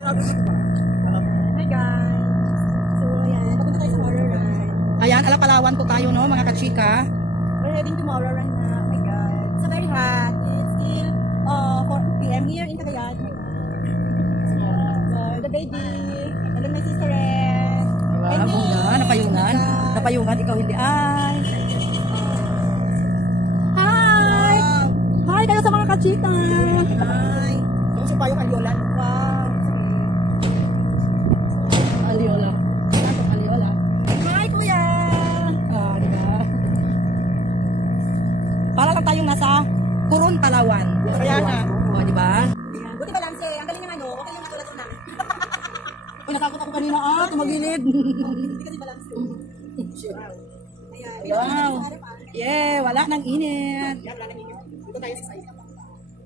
Hi guys! So ayan, papunta tayo sa Mora Run. Ayan, Palawan po tayo no mga kachika. We're heading to Mora Run na. Oh my god. It's very hot. It's still 4 PM here in Cagayan. Oh my god. So the baby. And then my sister is. Wow, napayungan. Napayungan, ikaw hindi. Ay! Hi! Hi kayo sa mga kachika. Hi! Gusto pa yung aliola. Wow. Aliola. Ano aliola? Hi kuya! Ah, di ba? Para lang tayong nasa Puron, Palawan. Kaya na. O, di ba? Buti ba lang siya? Ang galing ng ano. Okay yung natulad ko na. Uy, natakot ako kanina. Tumagilid. Hindi kasi balance yun. Wow. Yeah, wala nang init. Dito tayo sa side.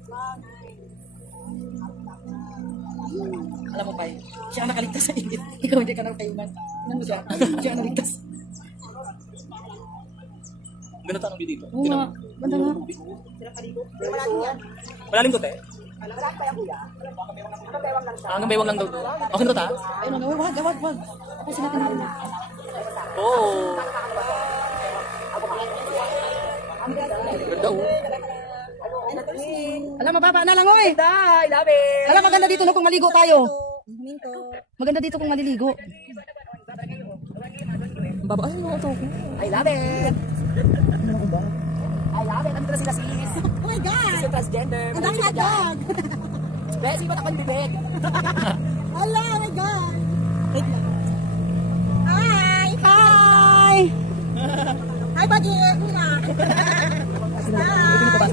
Wow, nice. Alam mo pa, siya ang nakaligtas sa init. Ikaw hindi ka nang kayunan. Ano mo siya? Siya ang naligtas. Ganda tanong dito. Oo nga. Ganda nga. Malalim to, te? Malalim pa yan kuya. Hanggang bewang lang daw. Okay na ta? Ay, no, wag. Ako sila tinawag. Oo. Ganda oh. Alam, mababa na lang, oy. I love it. Alam, maganda dito no kung maligo tayo. Minto. Maganda dito kung maliligo. Baba, ay, mga to. I love it. I love it. Andito na sila sis. Oh my God. Kasi transgender. Ang dami hotdog. Bessie, ba't ako yung bibig? Hala, oh my God. Wait lang. Hi. Hi! Hi, buddy. Una. Hi.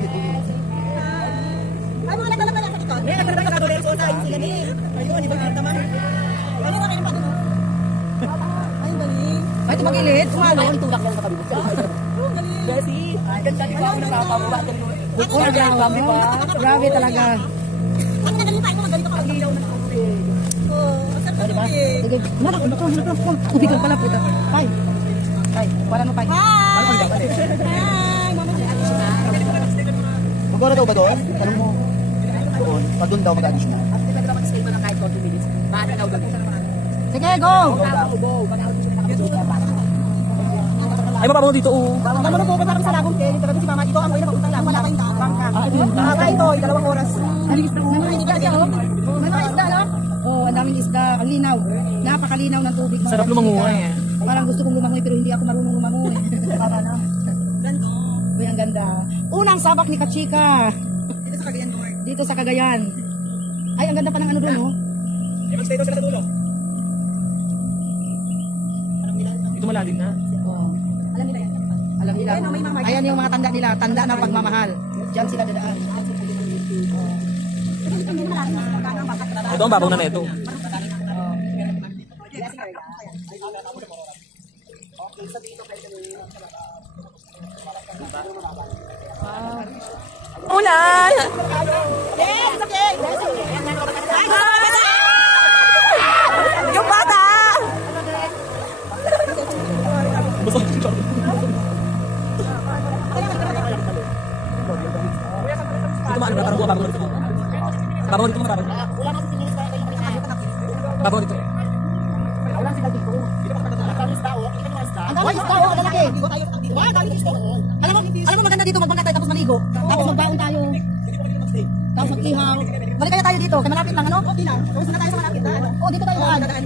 Ay, mga nagdala pala sa likod. May nagdala pala sa likod. Ayun sila ni. Ayun, di ba naman? Ayun, okay na pa doon. Ay, galing. Ay, tumagilid. Ayun, tulak lang sa kabibig. Oh, galing. Bessie, ganda di ba ako nakapababa? Oh, grabe ba? Grabe talaga. Ang nagaling pa, yung mga ganito kapag-ilaw ng tubig. Oo, ang sarap ng tubig. Sige, nanak, tubig lang pala puta. Pai. Pai, wala mo pai. Hi! Hi! Mama Magkano daw ba doon? Tanong mo. Doon. Pag doon daw mag-additional. At pwede naman stay ko ng kahit 40 minutes. Maano daw doon. Sige, go! Go! Mag-out siya na nakapagod. Ay, mapapaw dito oh. Tama na po, punta kami sa Lagong Kel. Dito kami si Mama. Dito ang way na papuntang Lagong. Wala kayong bangka. Bangka ito, 2 oras. May mga isda siya, oh. May mga isda, no? Oh, ang daming isda. Ang linaw. Napakalinaw ng tubig. Sarap lumanguhay eh. Parang gusto kong lumangoy pero hindi ako marunong lumangoy. Para na. Ganda. Uy, ang ganda. Unang sabak ni Kachika. Dito sa Cagayan North. Dito sa Cagayan. Ay, ang ganda pa ng ano doon, oh. Mag-stay doon sila sa dulo. Ito malalim na. Oh. Alam nila yan. Alam nila. Ayan, may mga- Ayan yung mga tanda nila. Tanda ng pagmamahal. Diyan sila dadaan. Ito ang babaw na neto. Ulan! Yes! Okay! Yung bata! Ito maano na parang buwa babaw dito. Babaw dito mga babaw. Babaw dito. Ang dami isda, oh. Ang lalaki. Alam mo maganda dito magbangka tayo tapos maligo. Tapos magbaon tayo. Tapos mag-ihaw. Balik kaya tayo dito. Kaya malapit lang, ano? Okay lang. Tapos na tayo sa malapit na. Oh, dito tayo.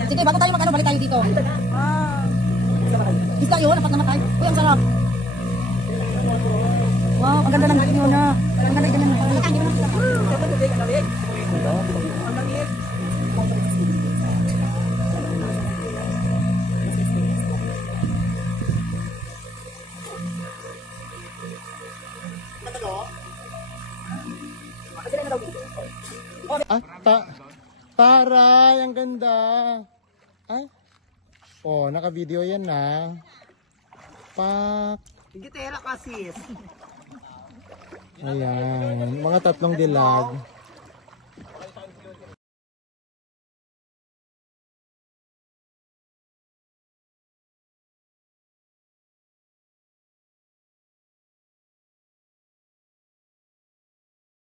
Sige, bago tayo mag-ano, balik tayo dito. Isda yun, dapat namatay. Uy, ang sarap. Wow, ang ganda ng yun na. Ang ganda ng Taray, ang ganda. Ay. Oh, naka-video yan na. Pak. Gitera kasi. Ayan, mga 3 dilag.